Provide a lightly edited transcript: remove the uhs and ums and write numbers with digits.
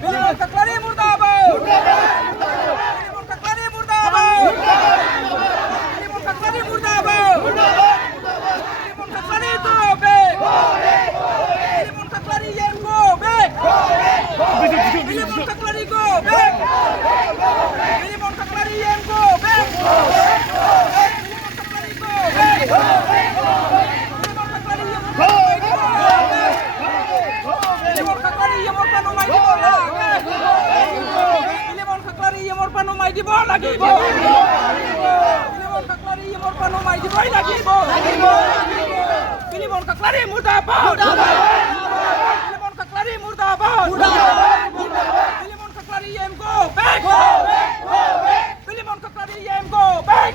Philemon Kaklary মুর্দাবাদ ফিলিমন কাকলারি মুর্দাবাদ ফিলিমন কাকলারি মুর্দাবাদ ফিলিমন কাকলারি তবে ফিলিমন কাকলারি এর go back Philimon Kaklary go back Philimon Kaklary এর go back Philimon Kaklary go back Philimon Kaklary Philimon Kaklary এমন পানো মাই দিব ফিলিমন কাকলারি এমন পানো মাই দিব লাগিব ফিলিমন কাকলারি এমন পানো মাই দিব লাগিব ফিলিমন কাকলারি মুর্দাবাদ ফিলিমন কাকলারি মুর্দাবাদ ফিলিমন কাকলারি এম গো ব্যাক ফিলিমন কাকলারি এম গো ব্যাক